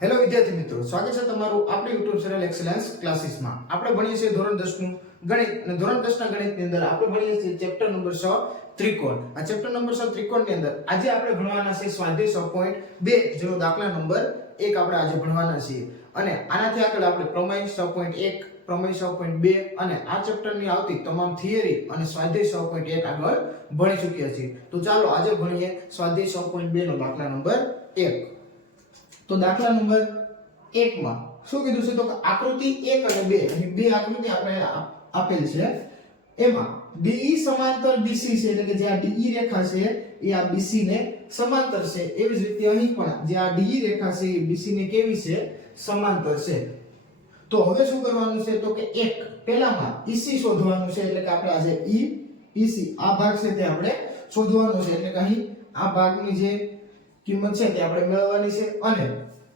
Hello વિદ્યાર્થી મિત્રો, સ્વાગત છે તમારું આપણી YouTube ચેનલ એક્સેલન્સ ક્લાસીસમાં. આપણે ભણીએ છીએ ધોરણ 10 નું ગણિત અને ધોરણ 10 ના ગણિતની અંદર આપણે ભણીએ છીએ ચેપ્ટર નંબર 6 ત્રિકોણ. આ ચેપ્ટર નંબર 6 ત્રિકોણની અંદર આજે આપણે ભણવાના છે સ્વાધ્યાય 6.2 જેનો દાખલા નંબર 1 આપણે આજે ભણવાના છીએ. અને આનાથી આગળ આપણે પ્રમેય 6.1, પ્રમેય 6.2 અને આ ચેપ્ટરની આવતી તમામ થિયરી અને સ્વાધ્યાય 6.1 આગળ ભણી ચૂક્યા છીએ. તો ચાલો આજે ભણીએ સ્વાધ્યાય 6.2 નો દાખલા નંબર 1. તો દાખલા નંબર 1 માં શું કીધું છે તો કે આકૃતિ 1 અને 2 અહીં બે આકૃતિ આપણે આપેલ છે. એમાં DE સમાંતર BC છે, એટલે કે જે આ DE રેખા છે એ આ BC ને સમાંતર છે. એવી જ રીતે અહીં પણ જે આ DE રેખા છે એ BC ને કેવી છે? સમાંતર છે. તો હવે શું કરવાનું છે તો કે એક પહેલામાં EC શોધવાનું છે, એટલે કે આપણે આ જે EC આ ભાગ છે તે આપણે શોધવાનો છે. એટલે કે અહીં આ ભાગની જે કિંમત છે તે આપણે મેળવવાની છે. અને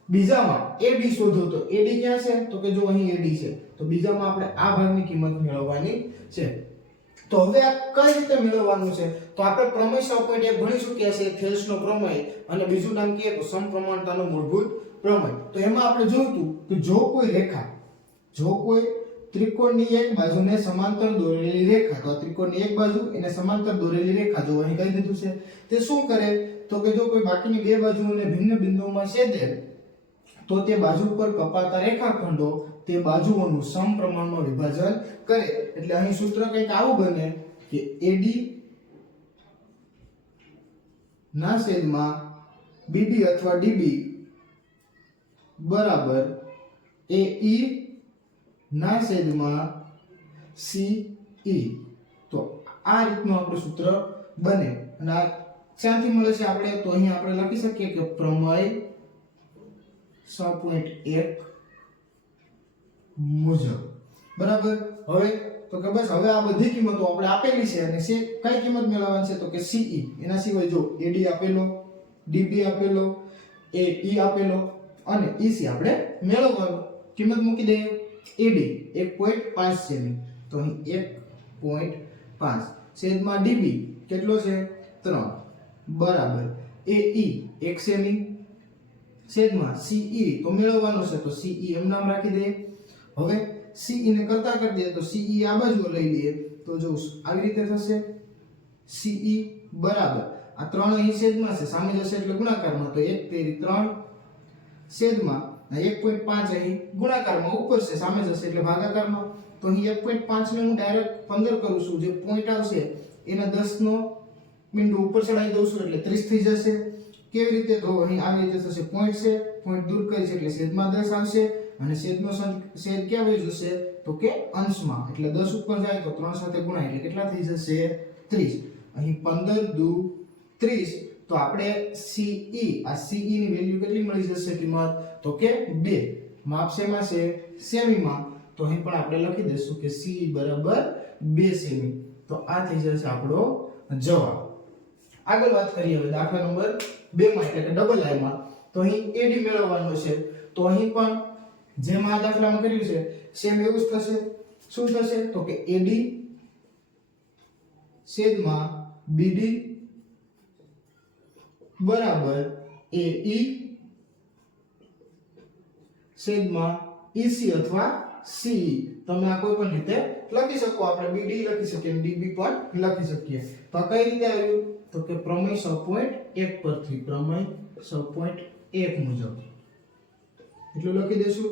બીજામાં AD શોધો તો AD ક્યાં છે તો કે જો અહીં AD છે, તો બીજામાં આપણે આ ભાગની કિંમત મેળવવાની છે. તો હવે આ કઈ રીતે મેળવવાનું છે તો આપણે પ્રમેય 6.1 ભણી ચૂક્યા છે, થેલ્સનો પ્રમેય, અને બીજું નામ કહીએ તો સમપ્રમાણતાનો મૂળભૂત પ્રમેય. તો એમાં આપણે જોયું કે જો કોઈ ત્રિકોણની એક બાજુને સમાંતર દોરેલી રેખા, તો આ ત્રિકોણની એક બાજુ એને સમાંતર દોરેલી રેખા જો અહીં કહી દીધું છે, તે શું કરે તો કે જો કોઈ બાકીની બે બાજુઓને ભિન્ન બિંદુઓમાં છેદે તો તે બાજુ પર કપાતા રેખાખંડો તે બાજુઓનું સમપ્રમાણમાં વિભાજન કરે. એટલે અહીં સૂત્ર કંઈક આવું બને કે AD ના છેદમાં BD અથવા DB બરાબર AE ના છેદમાં CE. તો આ રીતનું આપણું સૂત્ર બને. અને આ ક્યાંથી મળે છે આપણે તો અહીં આપણે લખી શકીએ કે પ્રમેય 6.1 મુજબ. બરાબર. હવે તો કે બસ હવે આ બધી કિંમતો આપણે આપેલી છે અને કઈ કિંમત મેળવવાની છે તો કે CE. એના સિવાય જો AD આપેલો, DB આપેલો, AE આપેલો અને EC આપણે મેળવવાનું. કિંમત મૂકી દઈએ. AD 1.5 સેમી, તો અહીં 1.5 છેદમાં DB કેટલો છે 3 બરાબર AE 1 સેમી છેદમાં CE તો મેળવવાનો છે, તો CE એમ નામ રાખી દઈએ. હવે CE ને કરતા કરી દઈએ તો CE આ બાજુ લઈ લઈએ તો જો આવી રીતે થશે CE બરાબર આ 3 અહીં છેદમાં છે, સામે જશે એટલે ગુણાકારમાં, તો 1 તેરી 3 છેદમાં 1.5 અહીં ગુણાકારમાં ઉપર છે, સામે જશે એટલે ભાગાકારમાં. તો અહીં 1.5 ને હું ડાયરેક્ટ 15 કરું છું, જે પોઈન્ટ આવશે એના 10 નો બિંદુ ઉપર ચડાવી દઉં છું એટલે 30 થઈ જશે. કેવી રીતે તો અહીં આવી રીતે થશે, પોઈન્ટ છે, પોઈન્ટ દૂર કરી છે એટલે છેદમાં 10 આવશે, અને છેદનો છેદ ક્યાં વહી જશે તો કે અંશમાં, એટલે 10 ઉપર જાય તો 3 સાથે ગુણાય એટલે કેટલા થઈ જશે 30. અહીં 15 દુ 30, તો આપણે CE આ CE ની વેલ્યુ કેટલી મળી જશે કિંમત તો કે 2. માપ શેમાં છે સેમીમાં, તો અહીં પણ આપણે લખી દઈશું કે CE બરાબર 2 સેમી. તો આ થઈ જશે આપણો જવાબ. આગળ વાત કરીએ હવે દાખલા નંબર 2 માં, એટલે કે ડબલ આઈ માં. તો અહીં AD મેળવવાનો છે, તો અહીં પણ જેમ આ દાખલામાં કર્યું છે સેમ એવું જ થશે. શું થશે તો કે AD છેદમાં BD બરાબર AE છેદમાં EC અથવા CE. તમે આ કોઈ પણ રીતે લખી શકો, આપણે BD લખી શકીએ અને DB પણ લખી શકીએ. તો આ કઈ રીતે આવ્યું તો કે પ્રમેય 6.1 પરથી, પ્રમેય 6.1 મુજબ એટલું લખી દેશું.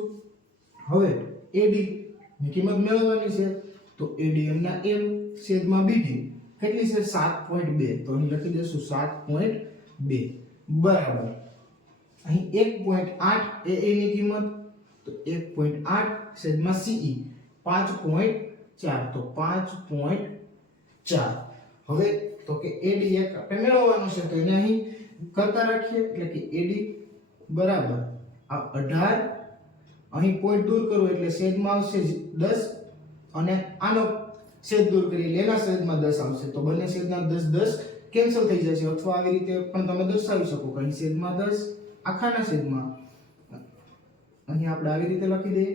હવે AD ની કિંમત મેળવવાની છે, તો AD એમના m છેદમાં BD કેટલી છે 7.2, તો અહીં લખી દેશું 7.2 બરાબર અહીં 1.8 AA ની કિંમત, તો 1.8 છેદમાં CE 5.4, તો 5.4. હવે તો કે AD એક આપણે મેળવવાનો છે, તો એને અહીં કરતા રાખીએ એટલે કે AD બરાબર આ 18, અહીં પોઈન્ટ દૂર કરો એટલે છેદમાં આવશે 10, અને આનો છેદ દૂર કરી એટલે એના છેદમાં 10 આવશે, તો બંને છેદના 10 કેન્સલ થઈ જશે. અથવા આવી રીતે પણ તમે દર્શાવી શકો કે અહીં છેદમાં 10 આખાના છેદમાં, અહીં આપણે આવી રીતે લખી દઈએ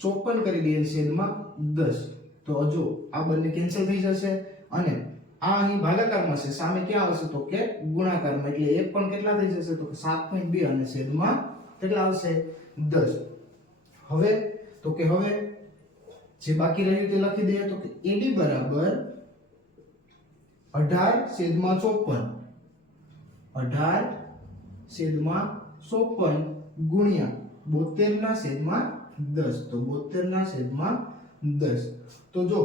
54 કરી દઈએ છેદમાં 10, તો જો આ બંને કેન્સલ થઈ જશે. અને આ અહીં ભાગાકારમાં છે, સામે ક્યાં આવશે તો કે ગુણાકારમાં, એટલે 1 પણ કેટલા થઈ જશે તો કે 7.2 અને છેદમાં કેટલા આવશે 10. હવે તો કે હવે જે બાકી રહ્યું તે લખી દઈએ તો કે AD બરાબર 18/54 18/54 ગુણ્યા 72/10, તો 72/10. તો જો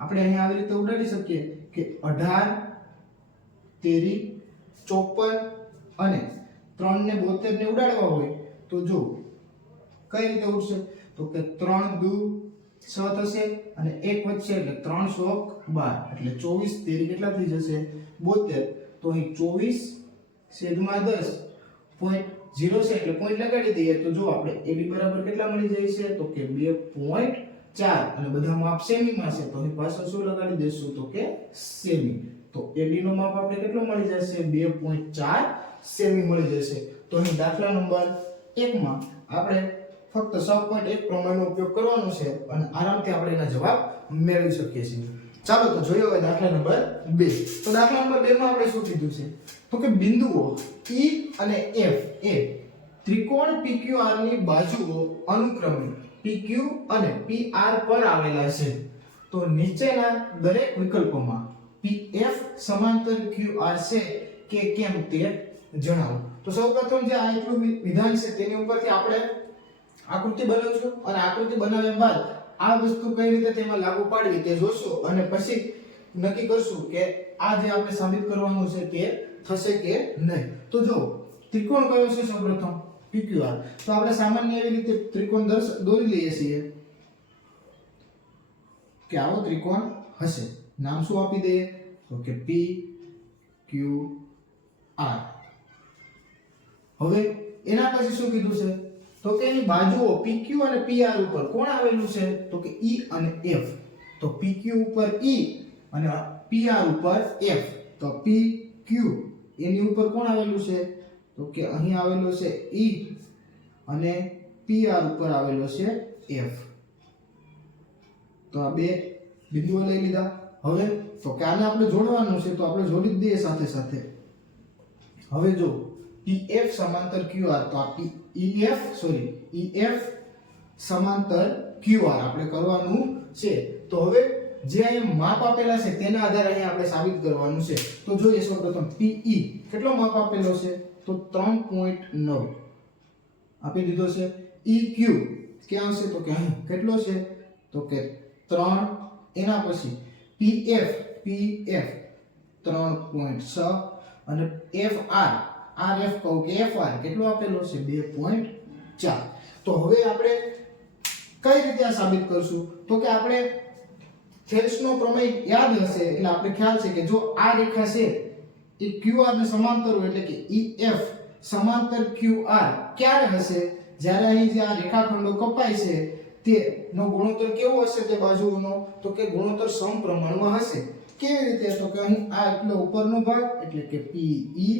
આપણે અહીં આવી રીતે ઉડાડી શકીએ કે 18 તેરી 54 અને 3 ને 72 ને ઉડાડવા હોય તો જો કઈ રીતે ઉડશે તો કે 3 દુ 6 થશે અને 1 વધશે એટલે 3 ચોક 12 એટલે 24 તેરી કેટલા થઈ જશે 72. તો અહીં 24/10 પોઈન્ટ 0 છે એટલે પોઈન્ટ લગાડી દઈએ તો જો આપણે AB બરાબર કેટલા મળી જાય છે તો કે 2.4 અને બધા માપ સેમી માં છે તો અહીં પાછળ શું લગાડી દેશું તો કે સેમી. તો AB નો માપ આપણે કેટલો મળી જશે 2.4 સેમી મળી જશે. તો અહીં દાખલા નંબર 1 માં આપણે ફક્ત 6.1 પ્રમાણનો ઉપયોગ કરવાનો છે અને આરામથી આપણે એના જવાબ મેળવી શકીએ છીએ. ચાલો તો જોઈએ હવે દાખલા નંબર 2. તો દાખલા નંબર 2 માં આપણે શું કીધું છે તો કે બિંદુઓ E અને F એ ત્રિકોણ PQR ની બાજુઓ અનુક્રમે PQ અને PR પર આવેલા છે. તો નીચેના દરેક વિકલ્પોમાં PF સમાંતર QR છે કે કેમ તે જણાવો. તો સૌપ્રથમ જે આ એટલું વિધાન છે તેની ઉપરથી આપણે આકૃતિ બનાવશું અને આકૃતિ બનાવ્યા બાદ આ વસ્તુ કઈ રીતે તેમાં લાગુ પાડવી તે જોશું અને પછી નક્કી કરશું કે આ જે આપણે સાબિત કરવાનું છે તે થશે કે નહીં. તો જો ત્રિકોણ કયો છે સૌપ્રથમ PQR. તો આપણે સામાન્ય એવી રીતે ત્રિકોણ દોરી લઈએ છીએ કે આવો ત્રિકોણ હશે. નામ શું આપી દઈએ તો કે PQR. હવે એના પછી શું કીધું છે તો કે એની બાજુઓ PQ અને PR ઉપર કોણ આવેલું છે તો કે E અને F. તો PQ ઉપર E અને PR ઉપર F. તો PQ એની ઉપર કોણ આવેલું છે તો કે અહીં આવેલો છે E અને PR ઉપર આવેલો છે F. તો આ બે બિંદુઓ લઈ લીધા. હવે તો કે આને આપણે જોડવાનું છે તો આપણે જોડી જ દઈએ સાથે સાથે. હવે જો PF સમાંતર QR તો આ EF સમાંતર QR આપણે કરવાનું છે. તો હવે જે અહીં માપ આપેલા છે તેના આધારે અહીં આપણે સાબિત કરવાનું છે. તો જોઈએ સૌપ્રથમ PE કેટલો માપ આપેલો છે તો 3.9 આપી દીધો છે. EQ ક્યાં છે તો કે અહીં કેટલો છે તો કે 3. એના પછી PF 3.6 અને FR RF કહું કે FR કેટલો આપેલો છે 2.4. તો હવે આપણે કઈ રીતે આ સાબિત કરશું તો કે આપણે થેલ્સનો પ્રમેય યાદ હશે એટલે આપણે ખ્યાલ છે કે જો આ રેખા છે એ QR ને સમાંતર હોય એટલે કે EF સમાંતર QR ક્યારે હશે જ્યારે અહીં જે આ રેખાખંડો કપાય છે તેનો ગુણોત્તર કેવો હશે તે બાજુઓનો તો કે ગુણોત્તર સમપ્રમાણમાં હશે. કેવી રીતે તો કે અહીં આ એટલે ઉપરનો ભાગ એટલે કે PE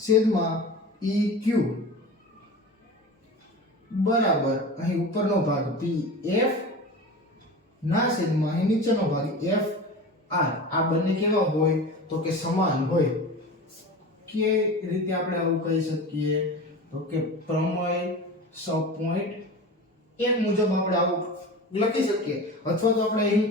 છેદમાં EQ બરાબર અહીં ઉપરનો ભાગ PF ના છેદમાં અહીં નીચેનો ભાગ FR. આ બંને કેવા હોય તો કે સમાન હોય. કે રીતે આપણે આવું કહી શકીએ તો કે પ્રમેય 6.1 મુજબ આપણે આવું લખી શકીએ. અથવા તો આપણે અહીં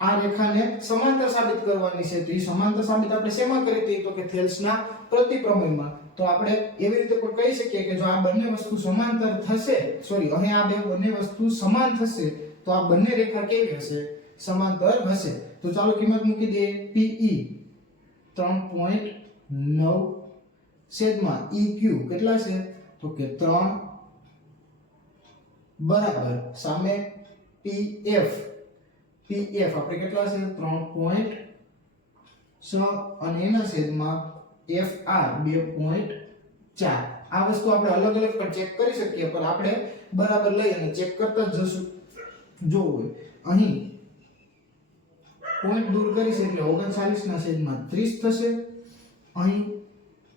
આ રેખાને સમાંતર સાબિત કરવાની છે તો એ સમાંતર સાબિત આપણે શેમાં કરી હતી તો કે થેલ્સના પ્રતિપ્રમેયમાં. તો આપણે એવી રીતે પણ કહી શકીએ કે જો આ બંને વસ્તુ સમાંતર થશે અહીં આ બંને વસ્તુ સમાન થશે તો આ બંને રેખા કેવી હશે સમાંતર હશે. તો ચાલો કિંમત મૂકી દઈએ. PE 3.9 છેદમાં EQ કેટલા છે તો કે 3 બરાબર સામે PF આપણે કેટલા છે 3.6 અને એના છેદમાં FR 2.4. આ વસ્તુ આપણે અલગ અલગ પણ ચેક કરી શકીએ પણ આપણે બરાબર લઈ અને ચેક કરતા જ જશું. જો અહીં પોઈન્ટ દૂર કરીશ એટલે 39 ના છેદમાં 30 થશે. અહીં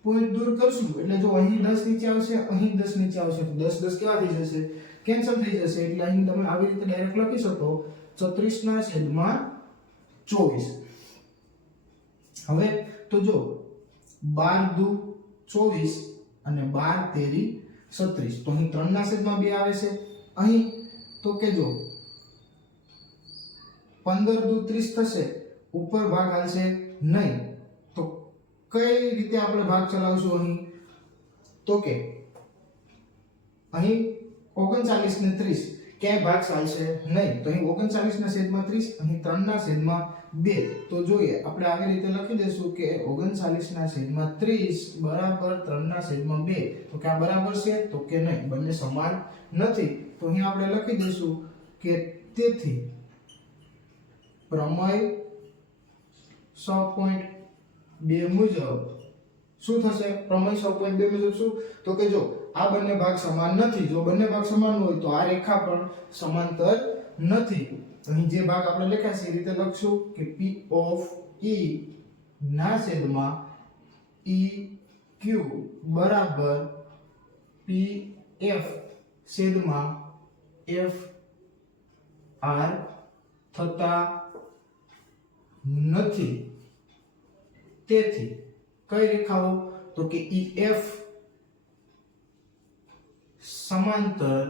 પોઈન્ટ દૂર કરશું એટલે જો અહીં 10 નીચે આવશે અહીં 10 નીચે આવશે તો 10 10 કેવા થઈ જશે કેન્સલ થઈ જશે. એટલે અહીં તમે આવી રીતે ડાયરેક્ટ લખી શકો 36 ના છેદમાં 24. હવે તો જો 12 દુ 24 અને 12 તેરી 36, તો અહીં 3 ના છેદમાં 2 આવે છે. અહીં તો કે જો 15 દુ 30 થશે, ઉપર ભાગ આવશે નહીં. તો કઈ રીતે આપણે ભાગ ચલાવશું અહીં? તો કે અહીં 39 ને 30 ક્યાંય ભાગ ચાલશે નહીં. તો અહીં 39 ના છેદમાં 30, અહીં 3 ના છેદમાં 2. તો જોઈએ આપણે આવી રીતે લખી દઈશું કે 39 ના છેદમાં 30 બરાબર 3 ના છેદમાં 2. તો કે આ બરાબર છે? તો કે નહીં, બંને સમાન નથી. તો અહીં આપણે લખી દઈશું કે તેથી પ્રમેય 6.2 મુજબ શું થશે? પ્રમેય 6.2 મુજબ શું? તો કે જો આ બંને ભાગ સમાન નથી. જો બંને ભાગ સમાન હોય તો આ રેખા પણ સમાંતર નથી. અહીં જે ભાગ આપણે લખ્યા છે એ રીતે લખશું કે P of E ના છેદમાં EQ બરાબર PF છેદમાં FR થતા નથી. તેથી કઈ રેખાઓ? તો કે EF સમાંતર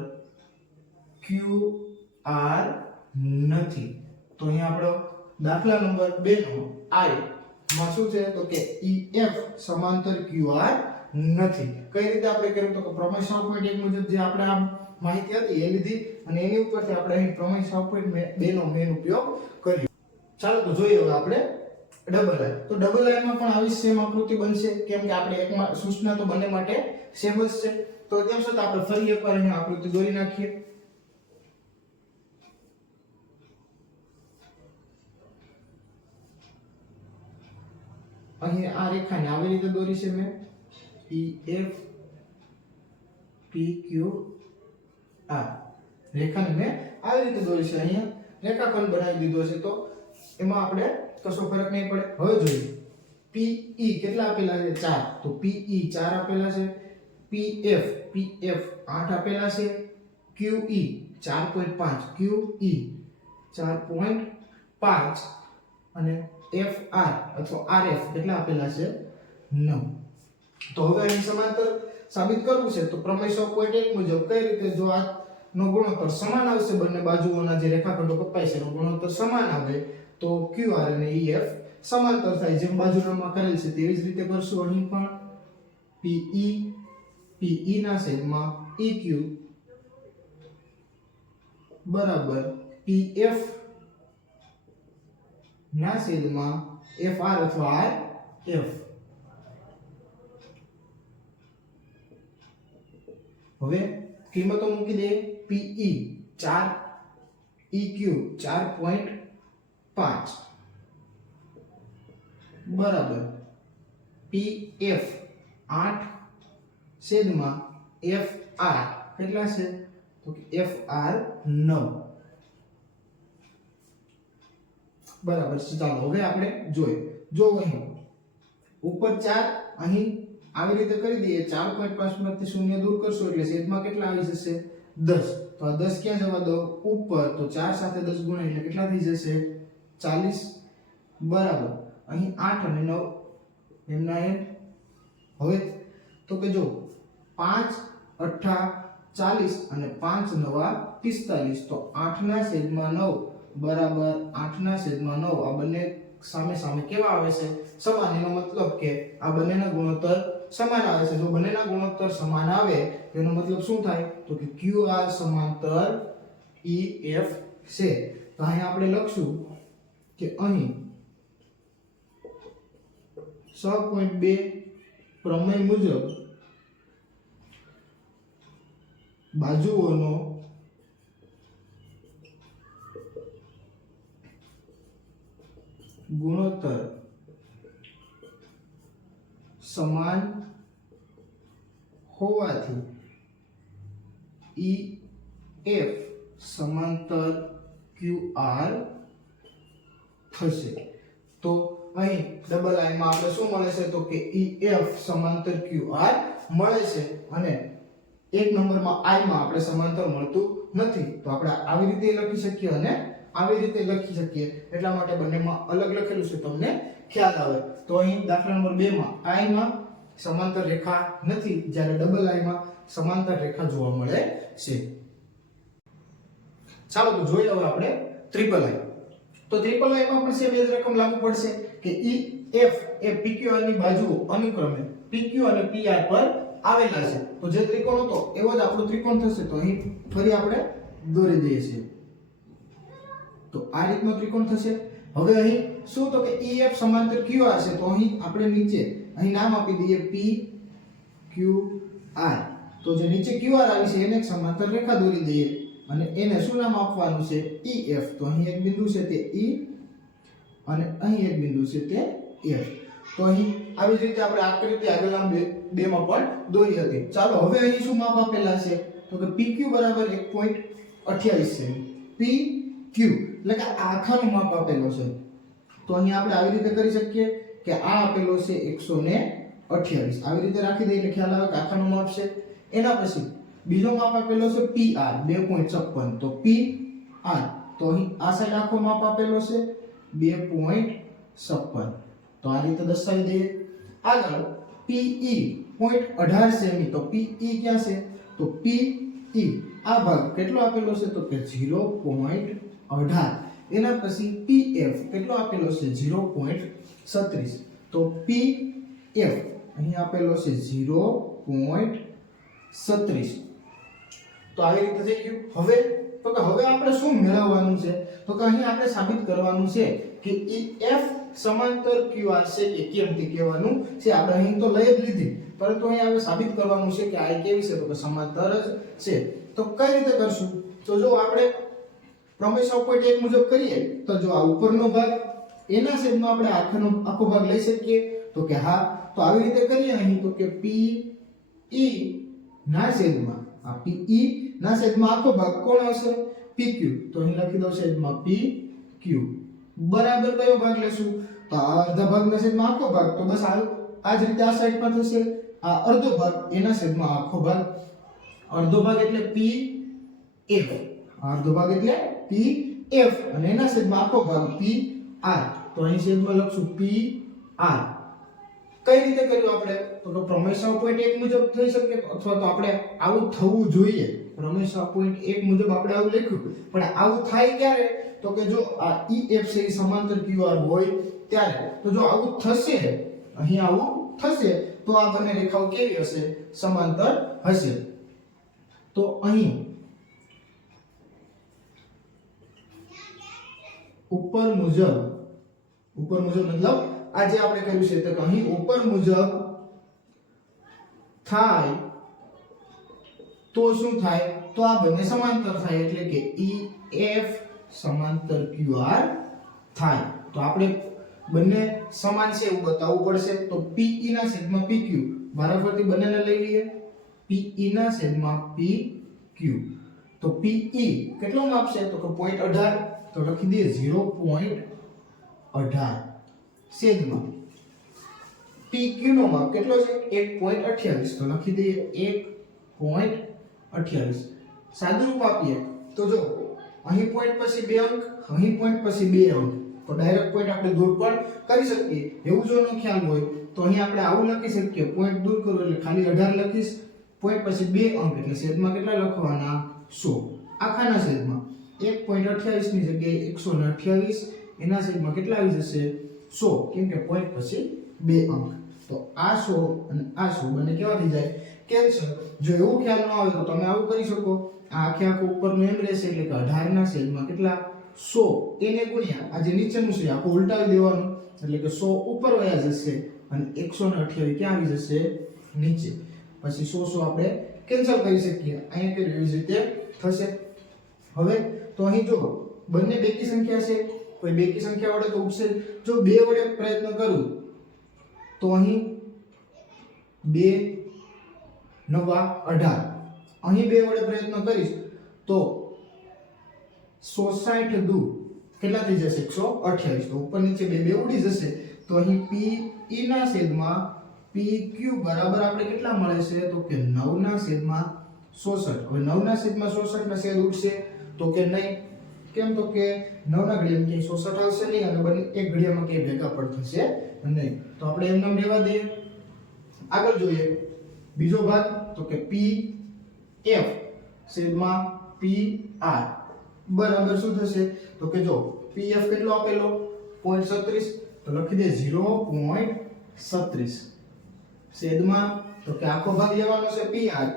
QR નથી. તો અહીંયા આપણો દાખલા નંબર 2 નો I માં શું છે? તો કે EF સમાંતર QR નથી. કઈ રીતે આપણે કર્યું? તો કે પ્રમેય 6.1 મુજબ જે આપણે આ માહિતી હતી એ લીધી અને એની ઉપરથી આપણે અહીં પ્રમેય 6.2 નો મેન ઉપયોગ કર્યો. ચાલો તો જોઈએ હવે આપણે ડબલ લાઈન. તો ડબલ લાઈનમાં પણ આવી સેમ આકૃતિ બનશે, કેમ કે આપણે એકમાં સૂચના તો બંને માટે સેમ જ છે. તો તેમ છતાં આપણે ફરી એકવાર અહીં આકૃતિ દોરી નાખીએ. અહીં આ રેખાને આવી રીતે દોરી છે મેં, EF PQ R રેખાને મેં આવી રીતે દોરી છે. અહીંયા રેખાખંડ બનાવી દીધો છે, તો એમાં આપણે કશો ફરક નહીં પડે. હવે જોઈએ PE કેટલા આપેલા છે? 4. તો PE 4 આપેલા છે. PF 8 આપેલા છે. QE 4.5, QE 4.5 અને FR અથવા RF કેટલા આપેલા છે? 9. તો હવે અહીં સમાંતર સાબિત કરવું છે. તો પ્રમેય 6.1 મુજબ કઈ રીતે? જો આ નો ગુણોત્તર સમાન આવશે, બંને બાજુઓના જે રેખાખંડો કપાય છે એનો ગુણોત્તર સમાન આવે, તો QR અને EF સમાંતર થાય. જેમ બાજુનામાં કરેલ છે તેવી જ રીતે કરશું અહીં પણ. PE ના છેદમાં EQ બરાબર PF ના છેદમાં FR અથવા RF. હવે કિંમતો મૂકી દે. PE 4, EQ 4.5 બરાબર PF 8 છેદમાં FR કેટલા છે? તો કે FR 9 બરાબર છે. ચાલો હવે આપણે જોઈએ. જો અહીં ઉપર 4, અહીં આવી રીતે કરી દઈએ. 4.5 માંથી 0 દૂર કરશો એટલે છેદમાં કેટલા આવી જશે? 10. તો આ 10 ક્યાં જવા દો? ઉપર. તો 4 સાથે 10 ગુણ્યા એટલે કેટલા થઈ જશે? 40 બરાબર. અહીં 8 અને 9 એમના એમ. હવે તો કે જો 5 8 40 અને 5 9 45, તો 8 ના છેદમાં 9 બરાબર 8 ના છેદમાં 9. આ બંને સામે સામે કેવા આવે છે? સમાન. એનો મતલબ કે આ બંનેના ગુણોત્તર સમાન આવે છે. જો બંનેના ગુણોત્તર સમાન આવે તેનો મતલબ શું થાય? તો કે QR સમાંતર EF છે. તો અહીં આપણે લખશું કે અહીં 6.2 પ્રમેય મુજબ બાજુઓનો ગુણોત્તર સમાન હોવાથી EF સમાંતર QR થશે. તો અહીં ડબલ લાઈનમાં આપણે શું મળે છે? તો કે EF સમાંતર QR મળે છે અને એક નંબરમાં I માં આપણે સમાંતર મળતું નથી. તો આપણે આવી રીતે લખી શકીએ અને આવી રીતે લખી શકીએ. એટલા માટે બંનેમાં અલગ લખેલું છે, તમને ખ્યાલ આવે. તો અહીં દાખલા નંબર 2 માં I માં સમાંતર રેખા નથી, જ્યારે ડબલ I માં સમાંતર રેખા જોવા મળે છે. ચાલો તો જોઈએ હવે આપણે ટ્રિપલ I. તો ટ્રિપલ I માં પણ સેમ એ જ રકમ લાગુ પડશે કે EF એ PQR ની બાજુઓ અનુક્રમે PQ અને PR પર આવેલા છે. તો જે ત્રિકોણ હતો એવો જ આપણો ત્રિકોણ થશે. તો અહીં ફરી આપણે દોરી દઈએ છીએ. તો આ રીતનો ત્રિકોણ થશે. હવે અહીં શું તો કે EF સમાંતર QR છે. તો અહીં આપણે નીચે અહીં નામ આપી દઈએ PQR. તો જે નીચે QR આવી છે એને એક સમાંતર રેખા દોરી દઈએ અને એને શું નામ આપવાનું છે EF. તો અહીં એક બિંદુ છે તે E અને અહીં એક બિંદુ છે તે F. તો અહીં આવી જ રીતે આપણે આકૃતિ આગળના 2 માં પણ દોરી હતી. ચાલો હવે અહીં શું માપ આપેલા છે તો કે PQ બરાબર 1.28 છે. PQ એટલે કે આખાનું માપ આપેલો છે. તો અહીં આપણે આવી રીતે કરી શકીએ કે આ આપેલો છે 128. આવી રીતે રાખી દઈએ એટલે ખ્યાલ આવે કે આખાનું માપ છે. એના પછી બીજો માપ આપેલો છે PR 2.56. તો PR તો અહીં આ સાઈડ આખો માપ આપેલો છે 2.56. તો આ રીતે દર્શાવી દઈએ. આગળ PE 0.18 સેમી. તો PE ક્યાં છે તો PE આ ભાગ કેટલો આપેલો છે તો કે 0.18. એના પછી PF કેટલો આપેલો છે 0.36. તો PF અહીં આપેલો છે 0.36. તો આવી રીતે થઈ ગયું. હવે તો કે હવે આપણે શું મેળવવાનું છે તો કે અહીં આપણે સાબિત કરવાનું છે કે EF સમાંતર QR છે કે કેમ તે કહેવાનું છે. આપણે અહીં તો લઈ જ લીધી, પરંતુ અહીં આપણે સાબિત કરવાનું છે કે આ કેવી છે તો કે સમાંતર જ છે. તો કઈ રીતે કરશું તો જો આપણે પ્રમેય 6.1 મુજબ કરીએ તો જો આ ઉપરનો ભાગ એના છેદમાં આપણે આખો ભાગ લઈ શકીએ તો કે હા. તો આવી રીતે કરીએ અહીં તો કે PE ના છેદમાં આ PE ના છેદમાં આખો ભાગ કોણ આવશે PQ. તો અહીં લખી દો છેદમાં PQ બરાબર કયો ભાગ લેશું તો આ અડધા ભાગના છેદમાં આખો ભાગ. તો બસ આ જ રીતે આ સાઈડ પર થશે આ અડધો ભાગ એના છેદમાં આખો ભાગ. અડધો ભાગ એટલે PF, અડધો ભાગ એટલે PF અને એના છેદમાં આખો ભાગ PR. તો અહીં છેદમાં લખશું PR. કઈ રીતે કર્યું આપણે તો પ્રમેય 6.1 મુજબ થઈ શકે અથવા તો આપણે આવું થવું જોઈએ. પ્રમેય 6.1 મુજબ આપણે આવું લખ્યું પણ આવું થાય ક્યારે તો કે જો આ EF છે સમાંતર QR હોય ત્યારે. તો જો આવું થશે અહીં આવું થશે તો આ બંને રેખાઓ કેવી હશે સમાંતર હશે. તો અહીં ઉપર મુજબ મતલબ આ જે આપણે કર્યું છે તો અહીં ઉપર મુજબ થાય તો શું થાય તો આ બંને સમાંતર થાય એટલે કે EF સમાંતર QR થાય. તો આપણે બંને સમાન છે એવું બતાવવું પડશે. તો PE ના છેદમાં PQ વારાફરતી બંનેને લઈ લઈએ. PE ના છેદમાં PQ. તો PE કેટલો માપ છે તો કે 0.18. તો લખી દઈએ 0.18 છેદમાં PQ નો માપ કેટલો છે 1.28. તો લખી દઈએ 1.28. સાદુરૂપ આપીએ તો જો અહીં પોઈન્ટ પછી 2 અંક, અહીં પોઈન્ટ પછી 2 અંક. તો ડાયરેક્ટ પોઈન્ટ આપણે દૂર પણ કરી શકીએ. એવું જો ન ખ્યાલ હોય તો અહીં આપણે આવું લખી શકીએ પોઈન્ટ દૂર કરો એટલે ખાલી 18 લખીશ. પોઈન્ટ પછી 2 અંક એટલે છેદમાં કેટલા લખવાના 100. આખાના છેદમાં 1.28 ની જગ્યાએ 128 એના છેદમાં કેટલા આવી જશે 100 કેમ કે પોઈન્ટ પછી 2 અંક. તો આ 100 અને આ 100 બંને કેવા થઈ જાય કેન્સલ. જો એવું ખ્યાલ ન આવે તો તમે આવું કરી શકો. આ આખું ઉપરનું એમ રહેશે એટલે કે 18 ના છેદમાં કેટલા 100 એને ગુણ્યા આ જે નીચેનું છે આખું ઉલટાવી દેવાનું એટલે કે 100 ઉપર વયા જશે અને 128 ક્યાં આવી જશે નીચે. પછી 100 આપણે કેન્સલ કરી શકીએ. અહીંયા કે એવી રીતે થશે. હવે તો અહીં જો બંને બેકી સંખ્યા છે કોઈ બેકી સંખ્યા વડે તો ઉપસે. જો 2 વડે પ્રયત્ન કરું તો અહીં 2 નવા 18. અહીં 2 વડે પ્રયત્ન કરીશ તો 160 દુ કેટલા થઈ જશે 128. તો ઉપર નીચે 2 ઉડી જશે. તો અહીં PE ના છેદમાં PQ બરાબર આપણે કેટલા મળે છે તો કે 9 ના છેદમાં 66. હવે 9 ના છેદમાં 66 ના છેદ ઉડશે તો કે નહીં કેમ તો કે 9 ના ઘડિયામાં ક્યાંય 66 આવશે નહીં અને બંને એક ઘડિયામાં ક્યાંય ભેગા પણ થશે નહીં. તો આપણે એમ નામ રહેવા દઈએ. આગળ જોઈએ બીજો ભાગ તો કે PF છેદમાં PR બરાબર શું થશે તો કે જો PF કેટલો આપેલો 0.36 તો લખી દે 0.36 છેદમાં તો કે આખો ભાગ લેવાનો છે PR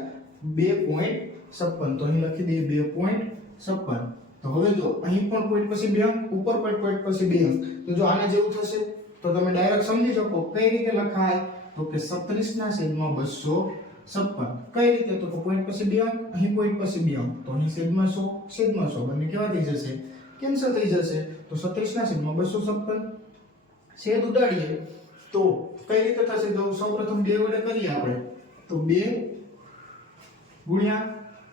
2.56 તો અહીં લખી દઈએ 2.56. તો હવે જો અહીં પણ પોઈન્ટ પછી 2 અંક ઉપર પણ પોઈન્ટ પછી 2 અંક તો જો આના જેવું થશે તો તમે ડાયરેક્ટ સમજી શકો કઈ રીતે લખાય તો કે 36 ના છેદમાં 256 કઈ રીતે તો કે પોઈન્ટ પછી 2 અંક અહીં પોઈન્ટ પછી 2 અંક તો અહીં છેદમાં 100 બંને કેવા થઈ જશે કેન્સલ થઈ જશે તો 36 ના છેદમાં 256 છેદ ઉડાડીએ તો કઈ રીતે થશે તો સૌપ્રથમ 2 વડે કરીએ આપણે તો 2 ગુણ્યા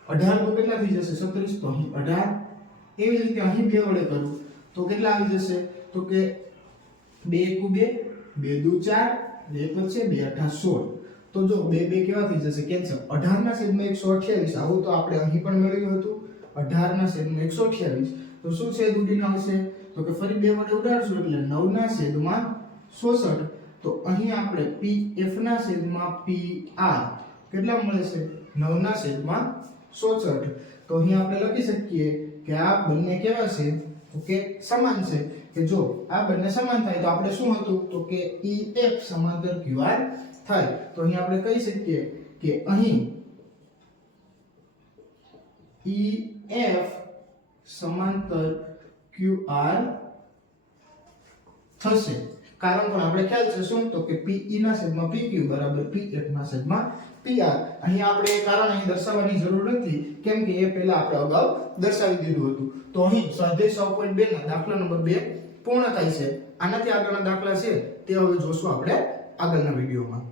18 તો કેટલા થઈ જશે 36 તો અહીં 18 એવી જ રીતે અહીં 2 વડે કરું તો કેટલા આવી જશે તો કે 2 * 2 2 * 4 2 વચ્ચે 2 * 8 16 તો જો 2 કેવા થઈ જશે કેન્સલ 18 ના છેદમાં 128 આવું તો આપણે અહીં પણ મેળવ્યું હતું 18 ના છેદમાં 128 તો શું છેદ ઉડીને આવશે તો કે ફરી 2 વડે ઉડાડશું એટલે 9 ના છેદમાં 66 તો અહીં આપણે PF ના છેદમાં PR કેટલા મળે છે 9 ના છેદમાં 66 તો અહીં આપણે લખી શકીએ કે આ બંને કેવા છે તો કે સમાન છે કે જો આ બંને સમાન થાય તો આપણે શું હતું તો કે EF સમાંતર QR થાય તો અહીં આપણે કહી શકીએ કે અહીં EF સમાંતર QR થશે કારણ પણ આપણે ખ્યાલ છે શું તો કે PE ના છેદમાં PQ બરાબર PF ના છેદમાં PR અહીં આપણે કારણ અહીં દર્શાવવાની જરૂર નથી કેમ કે એ પહેલા આપણે અગાઉ દર્શાવી દીધું હતું તો અહીં સ્વાધ્યાય 6.2 ના દાખલા નંબર 2 પૂર્ણ થાય છે આનાથી આગળના દાખલા છે તે હવે જોશું આપણે આગળના વિડિયોમાં.